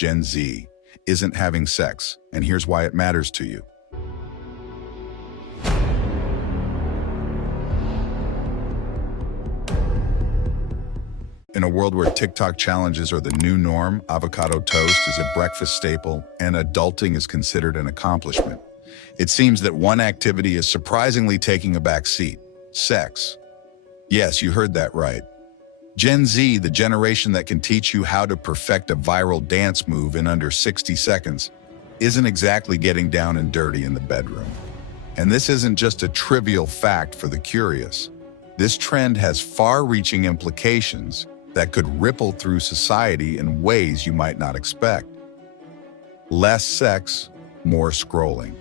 Gen Z isn't having sex, and here's why it matters to you. In a world where TikTok challenges are the new norm, avocado toast is a breakfast staple, and adulting is considered an accomplishment, it seems that one activity is surprisingly taking a back seat: sex. Yes, you heard that right. Gen Z, the generation that can teach you how to perfect a viral dance move in under 60 seconds, isn't exactly getting down and dirty in the bedroom. And this isn't just a trivial fact for the curious. This trend has far-reaching implications that could ripple through society in ways you might not expect. Less sex, more scrolling.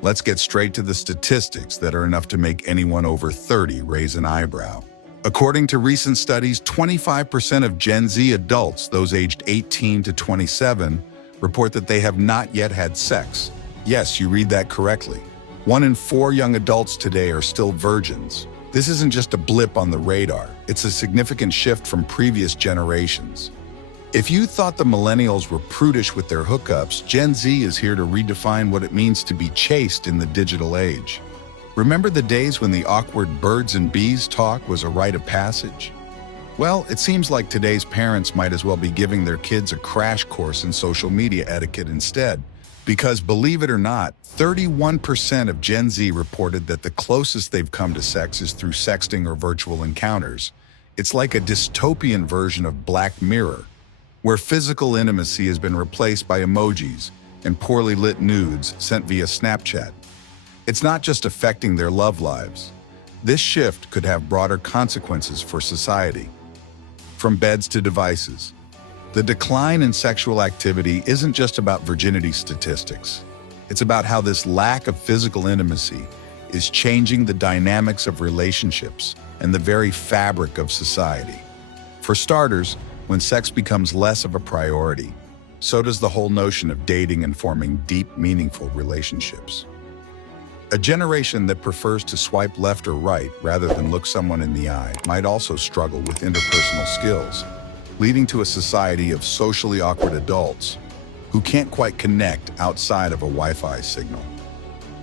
Let's get straight to the statistics that are enough to make anyone over 30 raise an eyebrow. According to recent studies, 25% of Gen Z adults, those aged 18 to 27, report that they have not yet had sex. Yes, you read that correctly. 1 in 4 young adults today are still virgins. This isn't just a blip on the radar, it's a significant shift from previous generations. If you thought the millennials were prudish with their hookups, Gen Z is here to redefine what it means to be chaste in the digital age. Remember the days when the awkward birds and bees talk was a rite of passage? Well, it seems like today's parents might as well be giving their kids a crash course in social media etiquette instead. Because believe it or not, 31% of Gen Z reported that the closest they've come to sex is through sexting or virtual encounters. It's like a dystopian version of Black Mirror, where physical intimacy has been replaced by emojis and poorly lit nudes sent via Snapchat. It's not just affecting their love lives. This shift could have broader consequences for society. From beds to devices. The decline in sexual activity isn't just about virginity statistics. It's about how this lack of physical intimacy is changing the dynamics of relationships and the very fabric of society. For starters, when sex becomes less of a priority, so does the whole notion of dating and forming deep, meaningful relationships. A generation that prefers to swipe left or right rather than look someone in the eye might also struggle with interpersonal skills, leading to a society of socially awkward adults who can't quite connect outside of a Wi-Fi signal.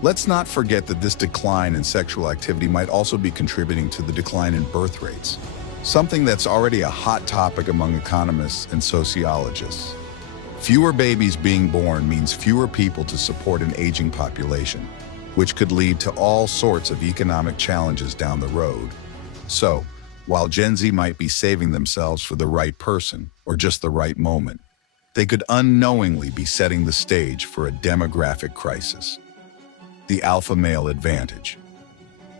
Let's not forget that this decline in sexual activity might also be contributing to the decline in birth rates, something that's already a hot topic among economists and sociologists. Fewer babies being born means fewer people to support an aging population, which could lead to all sorts of economic challenges down the road. So, while Gen Z might be saving themselves for the right person or just the right moment, they could unknowingly be setting the stage for a demographic crisis. The alpha male advantage.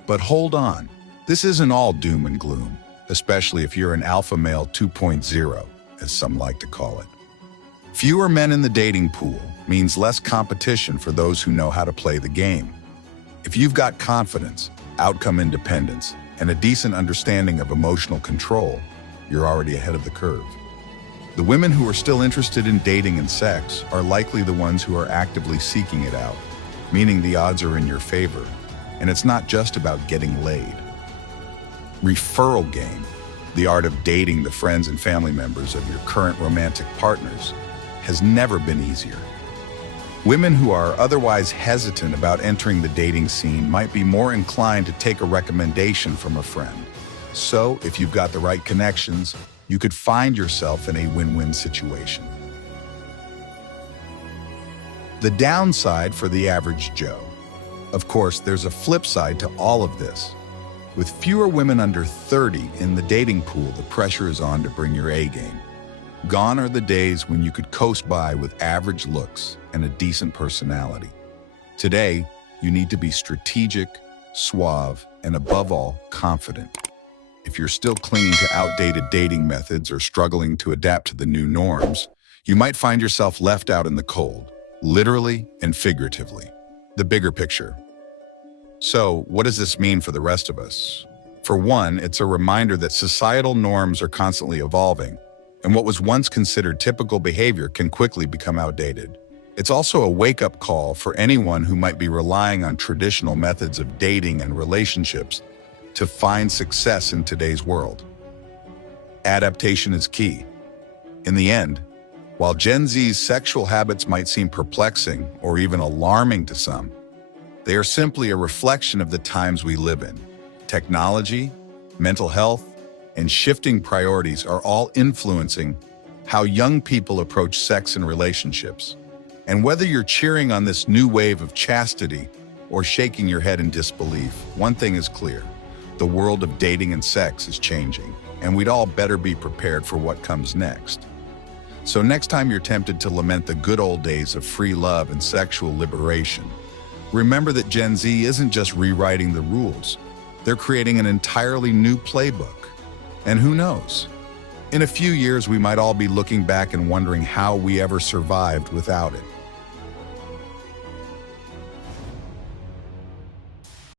But hold on, this isn't all doom and gloom, especially if you're an alpha male 2.0, as some like to call it. Fewer men in the dating pool means less competition for those who know how to play the game. If you've got confidence, outcome independence, and a decent understanding of emotional control, you're already ahead of the curve. The women who are still interested in dating and sex are likely the ones who are actively seeking it out, meaning the odds are in your favor, and it's not just about getting laid. Referral game, the art of dating the friends and family members of your current romantic partners, has never been easier. Women who are otherwise hesitant about entering the dating scene might be more inclined to take a recommendation from a friend. So, if you've got the right connections, you could find yourself in a win-win situation. The downside for the average Joe. Of course, there's a flip side to all of this. With fewer women under 30 in the dating pool, the pressure is on to bring your A game. Gone are the days when you could coast by with average looks and a decent personality. Today, you need to be strategic, suave, and above all, confident. If you're still clinging to outdated dating methods or struggling to adapt to the new norms, you might find yourself left out in the cold, literally and figuratively. The bigger picture. So, what does this mean for the rest of us? For one, it's a reminder that societal norms are constantly evolving, and what was once considered typical behavior can quickly become outdated. It's also a wake-up call for anyone who might be relying on traditional methods of dating and relationships to find success in today's world. Adaptation is key. In the end, While Gen Z's sexual habits might seem perplexing or even alarming to some, they are simply a reflection of the times we live in. Technology, mental health, and shifting priorities are all influencing how young people approach sex and relationships. And whether you're cheering on this new wave of chastity or shaking your head in disbelief, one thing is clear: the world of dating and sex is changing, and we'd all better be prepared for what comes next. So next time you're tempted to lament the good old days of free love and sexual liberation, remember that Gen Z isn't just rewriting the rules. They're creating an entirely new playbook. And who knows? In a few years, we might all be looking back and wondering how we ever survived without it.